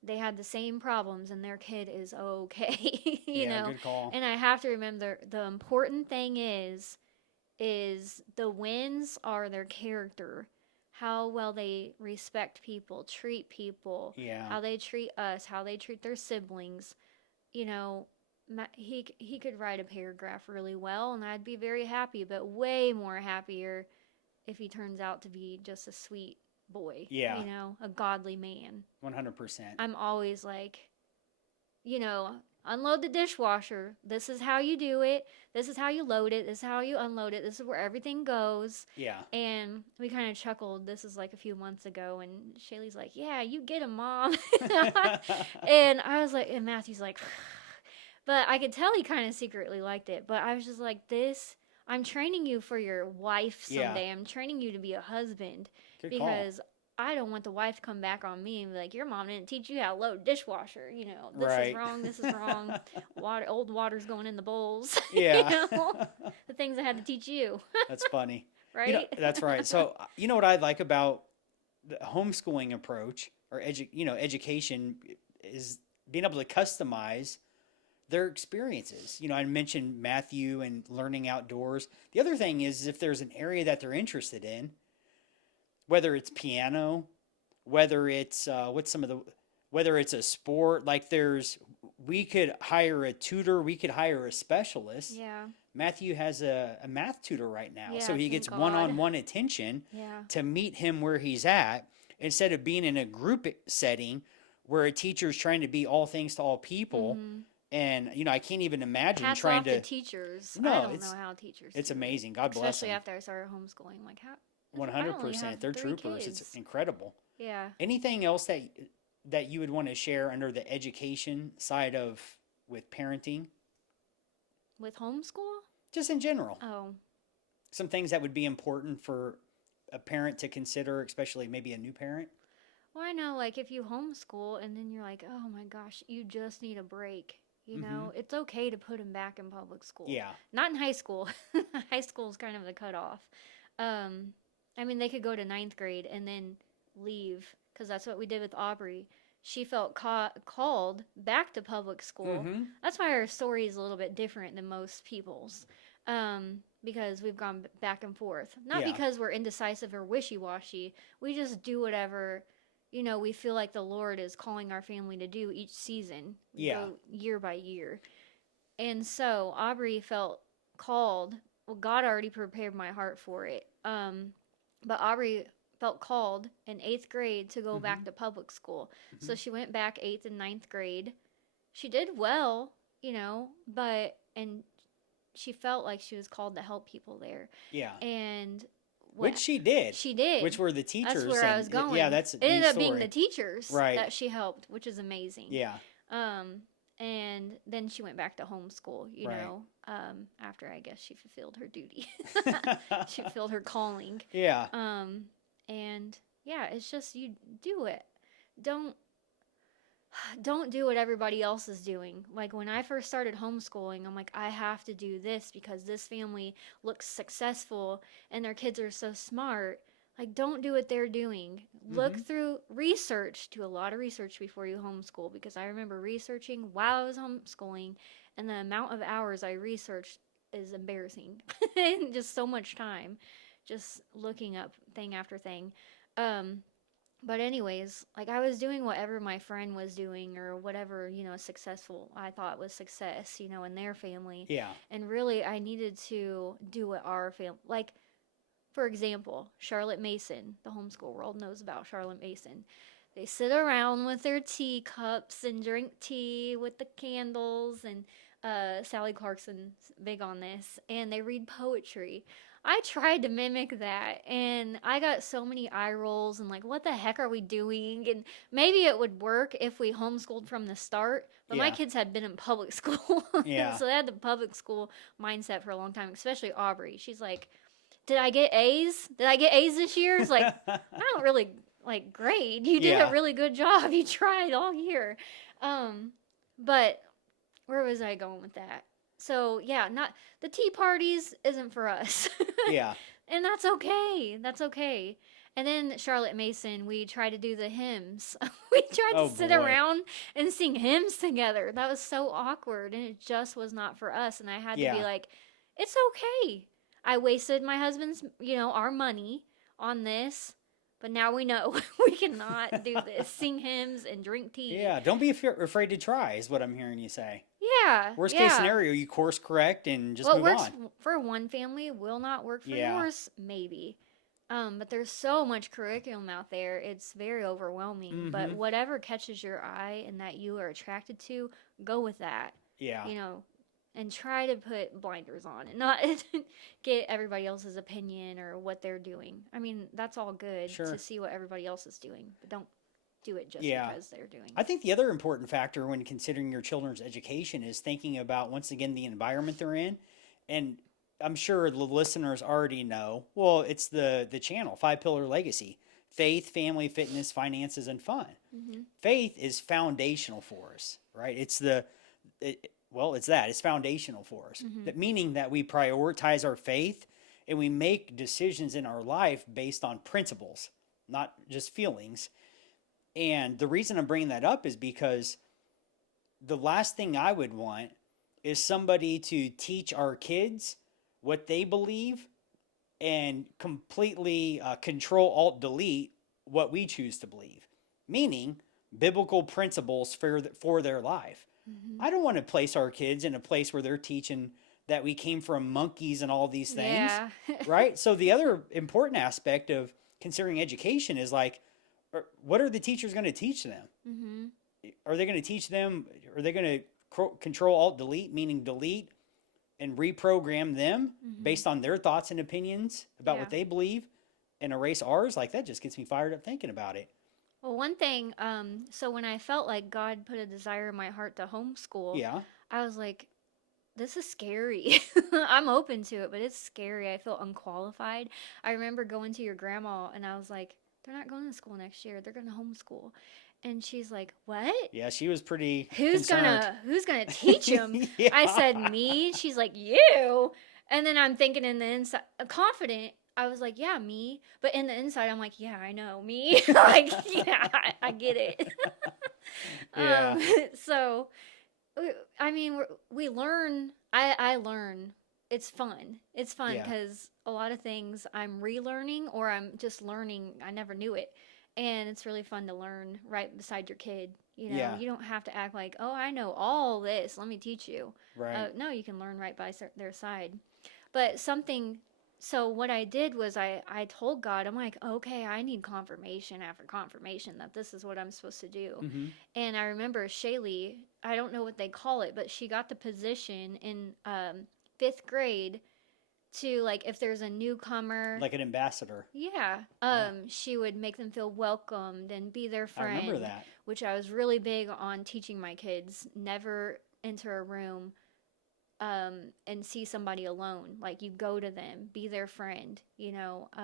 they had the same problems and their kid is okay, you Yeah, know? good call. And I have to remember the important thing is the wins are their character, how well they respect people, treat people, Yeah. how they treat us, how they treat their siblings. You know, he could write a paragraph really well, and I'd be very happy, but way more happier if he turns out to be just a sweet boy, Yeah. you know, a godly man. 100%. I'm always like, you know, unload the dishwasher. This is how you do it. This is how you load it. This is how you unload it. This is where everything goes. Yeah. And we kind of chuckled. This is like a few months ago, and Shaylee's like, "Yeah, you get him, mom." And I was like, and Matthew's like, but I could tell he kind of secretly liked it. But I was just like, this. I'm training you for your wife Yeah. someday. I'm training you to be a husband Good call. because I don't want the wife to come back on me and be like, your mom didn't teach you how to load a dishwasher. You know, this is Right. wrong. This is wrong. Old water's going in the bowls. Yeah. You know, the things I had to teach you. That's funny. Right? That's right. So, you know what I like about the homeschooling approach or education is being able to customize their experiences. I mentioned Matthew and learning outdoors. The other thing is if there's an area that they're interested in, whether it's piano, whether it's whether it's a sport, like we could hire a tutor, we could hire a specialist. Yeah. Matthew has a math tutor right now, Yeah, so he thank gets God. one-on-one attention Yeah. to meet him where he's at instead of being in a group setting where a teacher's trying to be all things to all people. Mm-hmm. And I can't even imagine Hats trying off to teachers. No, I don't know how teachers. It's do amazing. it. God bless Especially them. after I started homeschooling, like how. 100%. They're troopers. Kids. It's incredible. Yeah. Anything else that you would want to share under the education side of with parenting? With homeschool? Just in general. Oh. Some things that would be important for a parent to consider, especially maybe a new parent. Well, I know, like, if you homeschool and then you're like, oh my gosh, you just need a break. You know, it's okay to put them back in public school. Yeah. Not in high school. High school is kind of the cutoff. I mean, they could go to ninth grade and then leave because that's what we did with Aubrey. She felt called back to public school. Mm-hmm. That's why her story is a little bit different than most people's. Because we've gone back and forth. Not because we're indecisive or wishy-washy. We just do whatever, we feel like the Lord is calling our family to do each season. We go year by year. And so Aubrey felt called. Well, God already prepared my heart for it. But Aubrey felt called in 8th grade to go back to public school. Mm-hmm. So she went back 8th and 9th grade. She did well, and she felt like she was called to help people there. Yeah. And which she did. She did. Which were the teachers. That's where I was going. Yeah, that's it ended up being the teachers that she helped, which is amazing. Yeah. And then she went back to homeschool, after I guess she fulfilled her duty. She fulfilled her calling. Yeah. And yeah, it's just you do it. Don't do what everybody else is doing. Like when I first started homeschooling, I'm like, I have to do this because this family looks successful and their kids are so smart. Like, don't do what they're doing. Look through research. Do a lot of research before you homeschool, because I remember researching while I was homeschooling, and the amount of hours I researched is embarrassing. Just so much time just looking up thing after thing. But anyways, like I was doing whatever my friend was doing or whatever, successful I thought was success, in their family. Yeah. And really I needed to do what our family, like, for example, Charlotte Mason, the homeschool world knows about Charlotte Mason. They sit around with their teacups and drink tea with the candles, and Sally Clarkson's big on this, and they read poetry. I tried to mimic that, and I got so many eye rolls and like, what the heck are we doing? And maybe it would work if we homeschooled from the start, but my kids had been in public school. Yeah. So they had the public school mindset for a long time, especially Aubrey. She's like, did I get A's? Did I get A's this year? It's like, I don't really grade. You did a really good job. You tried all year. But where was I going with that? So yeah, not the tea parties isn't for us. Yeah. And that's okay. That's okay. And then Charlotte Mason, we tried to do the hymns. We tried to Oh sit boy. around and sing hymns together. That was so awkward, and it just was not for us. And I had to be Yeah. like, it's okay. I wasted my husband's, our money on this, but now we know we cannot do this. Sing hymns and drink tea. Yeah. Don't be afraid to try, is what I'm hearing you say. Yeah, Worst case yeah. scenario, you course correct and just What move works on. for one family will not work for Yeah. yours, maybe. But there's so much curriculum out there, it's very overwhelming. But Mm-hmm. whatever catches your eye and that you are attracted to, go with that, Yeah. you know, and try to put blinders on and not get everybody else's opinion or what they're doing. I mean, that's all good to Sure. see what everybody else is doing, but don't do it just Yeah. because they're doing I it. think the other important factor when considering your children's education is thinking about, once again, the environment they're in. And I'm sure the listeners already know. Well, it's the channel, Five Pillar Legacy: faith, family, fitness, finances, and fun. Mm-hmm. Faith is foundational for us, right? It's foundational for us. Mm-hmm. That meaning that we prioritize our faith and we make decisions in our life based on principles, not just feelings. And the reason I'm bringing that up is because the last thing I would want is somebody to teach our kids what they believe and completely control, alt, delete what we choose to believe, meaning biblical principles for their life. Mm-hmm. I don't want to place our kids in a place where they're teaching that we came from monkeys and all these things, Yeah. right? So the other important aspect of considering education is like, what are the teachers going to teach them? Mm-hmm. Are they going to teach them? Are they going to control, alt, delete, meaning delete and reprogram them Mm-hmm. based on their thoughts and opinions about Yeah. what they believe and erase ours? Like, that just gets me fired up thinking about it. Well, one thing, so when I felt like God put a desire in my heart to homeschool, Yeah. I was like, this is scary. I'm open to it, but it's scary. I feel unqualified. I remember going to your grandma and I was like, they're not going to school next year. They're going to homeschool. And she's like, "What? Yeah, she was pretty Who's concerned. who's gonna teach them?" I Yeah. said, "Me." She's like, "You." And then I'm thinking in the inside, confident. I was like, "Yeah, me." But in the inside, I'm like, "Yeah, I know me." Like, yeah, I get it. Yeah. um, so I mean, we learn. I learn. It's fun. It's fun Yeah. because a lot of things I'm relearning or I'm just learning. I never knew it, and it's really fun to learn right beside your kid. Yeah. You don't have to act like, oh, I know all this. Let me teach you. Right. No, you can learn right by their side. But something. So what I did was I told God, I'm like, okay, I need confirmation after confirmation that this is what I'm supposed to do. Mm-hmm. And I remember Shaylee, I don't know what they call it, but she got the position in fifth grade to, like, if there's a newcomer, Like an ambassador. yeah, Yeah. she would make them feel welcomed and be their I remember friend, that. which I was really big on teaching my kids. Never enter a room and see somebody alone. Like, you go to them, be their friend,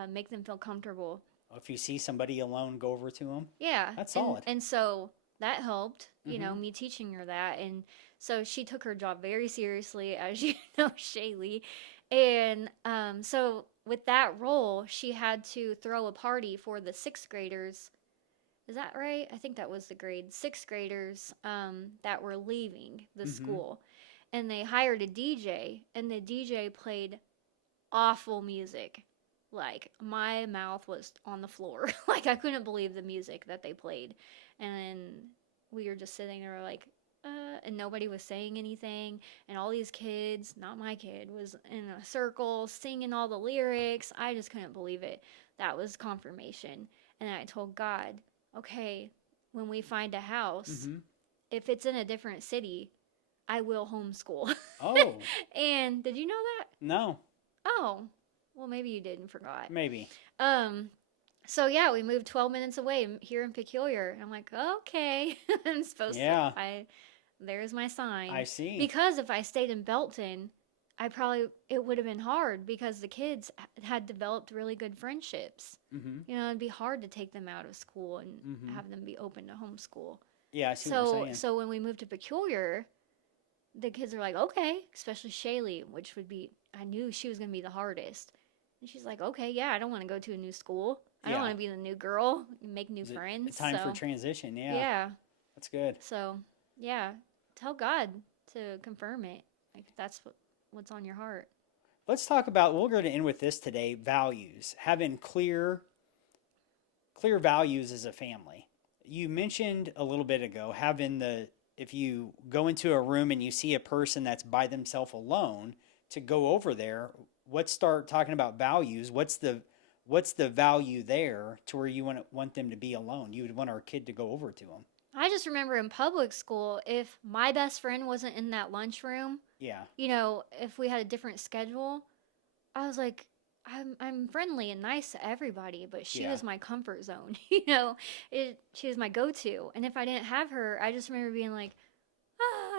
make them feel comfortable. If you see somebody alone, go over to them. Yeah, That's and solid. and so that helped, Mm-hmm. me teaching her that, and so she took her job very seriously, as you know, Shaylee, and so with that role, she had to throw a party for the sixth graders. Is that right? I think that was the grade sixth graders that were leaving the Mm-hmm. school, and they hired a DJ, and the DJ played awful music. Like, my mouth was on the floor. Like, I couldn't believe the music that they played. And then we were just sitting there like, and nobody was saying anything. And all these kids, not my kid, was in a circle singing all the lyrics. I just couldn't believe it. That was confirmation. And I told God, okay, when we find a house, Mm-hmm. if it's in a different city, I will homeschool. Oh, And did you know that? no. Oh, well, maybe you did and forgot. Maybe. Um, so yeah, we moved 12 minutes away here in Peculiar. I'm like, okay, I'm supposed to. Yeah. There's my I sign. see. Because if I stayed in Belton, it would have been hard because the kids had developed really good friendships. Mm-hmm. It'd be hard to take them out of school and Mm-hmm. have them be open to homeschool. Yeah, I see what you're So, saying. so when we moved to Peculiar, the kids are like, okay, especially Shaylee, which would be, I knew she was going to be the hardest. And she's like, okay, yeah, I don't want to go to a new school. I don't Yeah. want to be the new girl, make new Is it a friends. time for So, transition? Yeah. yeah. That's good. So, yeah, tell God to confirm it. Like, that's what's on your heart. Let's talk about, we're going to end with this today, values. Having clear values as a family. You mentioned a little bit ago having if you go into a room and you see a person that's by themselves alone, to go over there, let's start talking about values. What's the value there to where you want them to be alone? You would want our kid to go over to them. I just remember in public school, if my best friend wasn't in that lunchroom, Yeah. if we had a different schedule, I was like, I'm friendly and nice to everybody, but she Yeah. was my comfort zone. She was my go-to, and if I didn't have her, I just remember being like,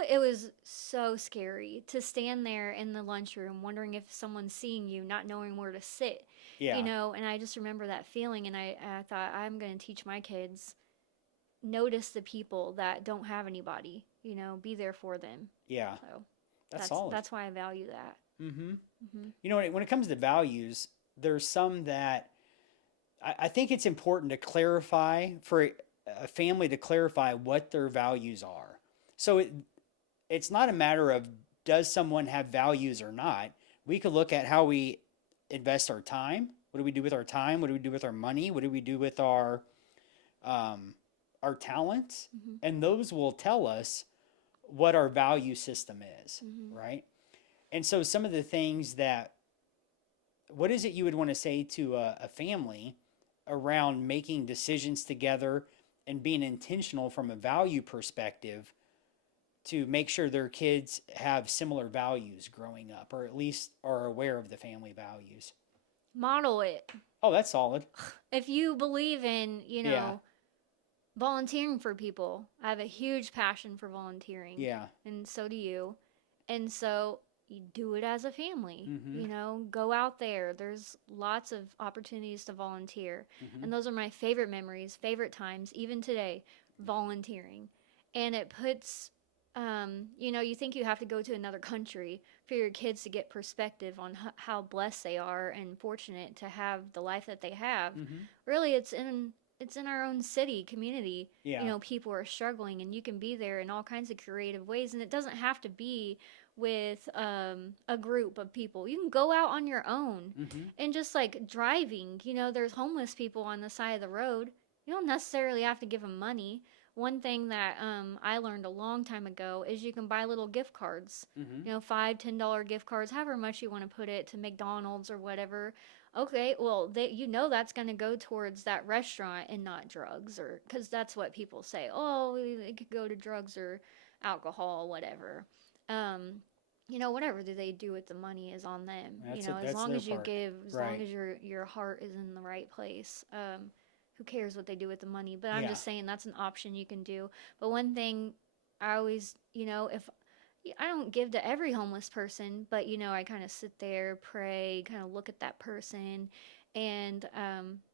it was so scary to stand there in the lunchroom, wondering if someone's seeing you, not knowing where to sit. Yeah. And I just remember that feeling, and I thought I'm going to teach my kids notice the people that don't have anybody. Be there for them. Yeah. So That's that's solid. that's why I value that. Mm-hmm. Hmm. When it comes to values, there's some that I think it's important to clarify for a family to clarify what their values are. So it's not a matter of does someone have values or not. We could look at how we invest our time. What do we do with our time? What do we do with our money? What do we do with um, our talents? Hmm. And those will tell us what our value system is, Hmm. right? And so some of the things that what is it you would want to say to a family around making decisions together and being intentional from a value perspective to make sure their kids have similar values growing up, or at least are aware of the family values? Model it. Oh, that's solid. If you believe in, Yeah. volunteering for people, I have a huge passion for volunteering, Yeah. and so do you. And so you do it as a family. Mm-hmm. Go out there. There's lots of opportunities to volunteer. Mm-hmm. And those are my favorite memories, favorite times, even today, volunteering. And it puts, you think you have to go to another country for your kids to get perspective on how blessed they are and fortunate to have the life that they have. Mm-hmm. Really, it's in our own city community. Yeah. People are struggling, and you can be there in all kinds of creative ways, and it doesn't have to be with a group of people. You can go out on your own. Mm-hmm. And just like driving, there's homeless people on the side of the road. You don't necessarily have to give them money. One thing that I learned a long time ago is you can buy little gift cards, Mm-hmm. $5, $10 gift cards, however much you want to put it, to McDonald's or whatever. Okay, well, that's going to go towards that restaurant and not drugs, or because that's what people say. Oh, it could go to drugs or alcohol, whatever. Um, whatever do they do with the money is on them. As That's long their as you part. give, as long Right. as your heart is in the right place. Who cares what they do with the money? But I'm Yeah. just saying that's an option you can do. But one thing I always, if I don't give to every homeless person, but I kind of sit there, pray, kind of look at that person, and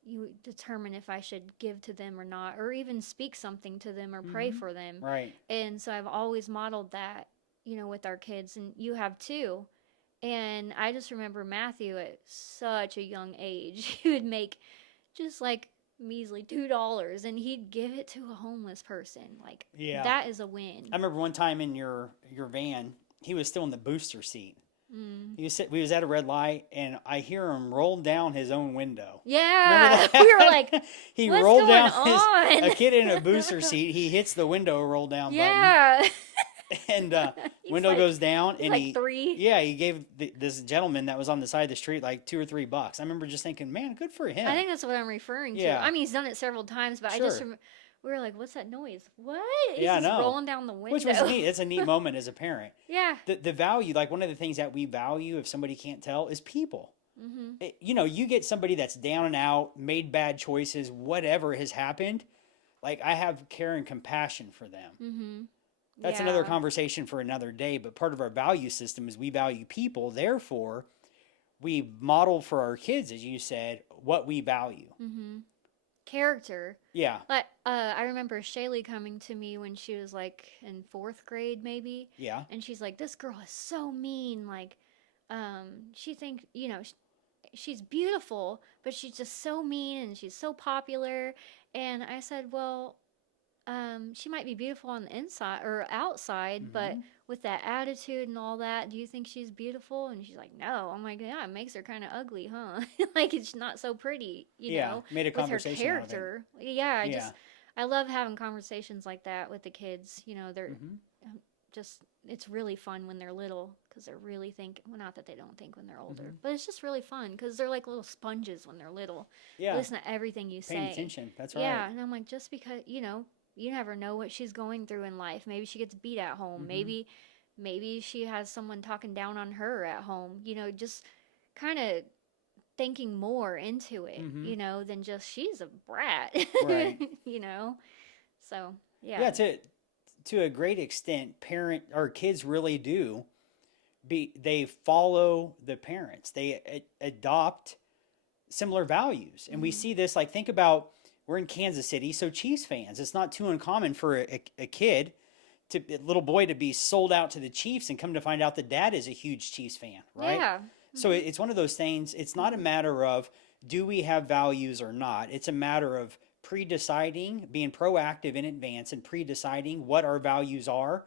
you determine if I should give to them or not, or even speak something to them or pray Mm-hmm. for them. Right. And so I've always modeled that, with our kids, and you have too. And I just remember Matthew at such a young age, he would make just like measly $2 and he'd give it to a homeless person. Like, Yeah. that is a I win. remember one time in your van, he was still in the booster seat. Mm. We was at a red light, and I hear him roll down his own window. Remember Yeah, that? we were like, He what's rolled going down a on? kid in a booster seat. He hits the window roll down button, Yeah. and he's window like goes down, he's and like 3. yeah, he gave this gentleman that was on the side of the street like $2 or $3. I remember just thinking, man, good for him. I think that's what I'm referring to. Yeah, I mean, he's done it several times, but I just sure. we were like, what's that noise? What? He's Yeah, just no. rolling down the Which was window. neat. It's a neat moment as a parent. Yeah. The value, like one of the things that we value, if somebody can't tell, is people. Mhm. You get somebody that's down and out, made bad choices, whatever has happened. Like I have care and compassion for them. Mhm. That's another Yeah. conversation for another day. But part of our value system is we value people. Therefore, we model for our kids, as you said, what we value. Mhm. Character. Yeah, But I remember Shaylee coming to me when she was like in 4th grade, maybe, yeah, and she's like, "This girl is so mean. Like, she thinks, she's beautiful, but she's just so mean and she's so popular. And I said, well, she might be beautiful on the inside or outside, but Mm-hmm. with that attitude and all that, do you think she's beautiful? And she's like, no. I'm like, yeah, it makes her kind of ugly, huh? Like, it's not so pretty, Yeah, made a with her conversation out of it. character. Yeah, Yeah. I love having conversations like that with the kids. They're Mm-hmm. um, just, it's really fun when they're little because they're really think, well, not that they don't think when they're older, Mm-hmm. but it's just really fun because they're like little sponges when they're little. They Yeah, listen to everything you paying say. attention. That's right. Yeah, and I'm like, just because, you never know what she's going through in life. Maybe she gets beat at home. Mm-hmm. Maybe she has someone talking down on her at home. Just kind of thinking more into it, Mm-hmm. than just she's a brat. Right. you know. So, yeah. Yeah, to a great extent, parent or kids really do they follow the parents. They adopt similar values. And we Mhm. see this, like, think about, we're in Kansas City, so Chiefs fans, it's not too uncommon for a kid, a little boy, to be sold out to the Chiefs and come to find out the dad is a huge Chiefs fan, right? Yeah. So Mhm. it's one of those things. It's not a Mhm. matter of do we have values or not. It's a matter of pre-deciding, being proactive in advance and pre-deciding what our values are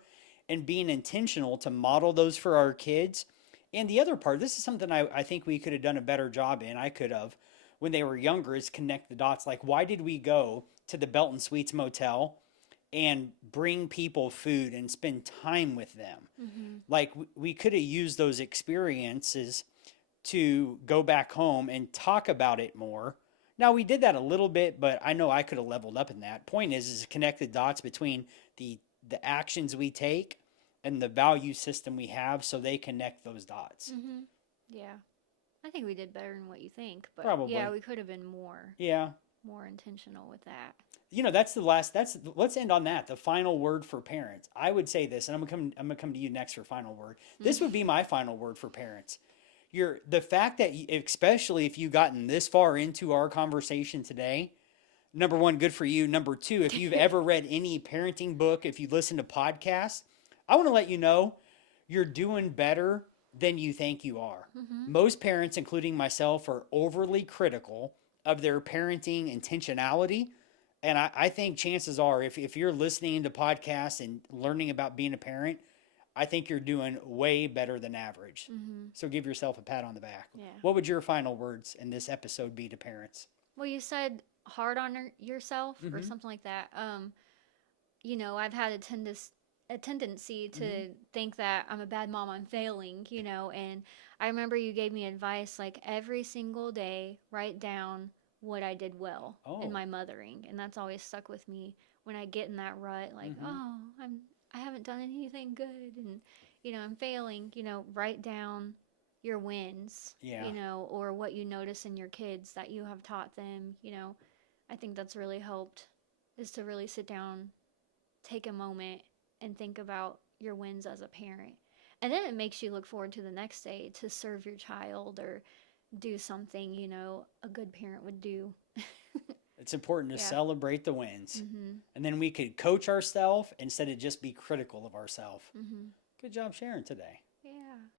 and being intentional to model those for our kids. And the other part, this is something I think we could have done a better job in. I could have, when they were younger, is connect the dots. Like, why did we go to the Belton Suites Motel and bring people food and spend time with them? Mhm. Like, we could have used those experiences to go back home and talk about it more. Now, we did that a little bit, but I know I could have leveled up in that. Point is to connect the dots between the actions we take and the value system we have, so they connect those dots. Mhm. Yeah. I think we did better than what you think, but yeah, Probably. we could have been Yeah. more intentional with that. That's the last. That's Let's end on that. The final word for parents. I would say this, and I'm gonna come to you next for final word. This would be my final word for parents. The fact that especially if you've gotten this far into our conversation today, number one, good for you. Number two, if you've ever read any parenting book, if you listen to podcasts, I want to let you know you're doing better than you think you are. Mhm. Most parents, including myself, are overly critical of their parenting intentionality. And I think chances are, if you're listening to podcasts and learning about being a parent, I think you're doing way better than average. Mhm. So give yourself a pat on the back. Yeah. What would your final words in this episode be to parents? Well, you said hard on yourself or Mm-hmm. something like that. I've had a tendency Mm-hmm. to think that I'm a bad mom, I'm failing, and I remember you gave me advice like every single day, write down what I did well in Oh. my mothering, and that's always stuck with me when I get in that rut, like, Mm-hmm. oh, I haven't done anything good, and I'm failing. Write down your wins, Yeah. or what you notice in your kids that you have taught them. I think that's really helped is to really sit down, take a moment, and think about your wins as a parent. And then it makes you look forward to the next day to serve your child or do something, a good parent would do. It's important to Yeah. celebrate the wins. Mhm. And then we could coach ourselves instead of just be critical of ourselves. Mhm. Good job sharing today. Yeah.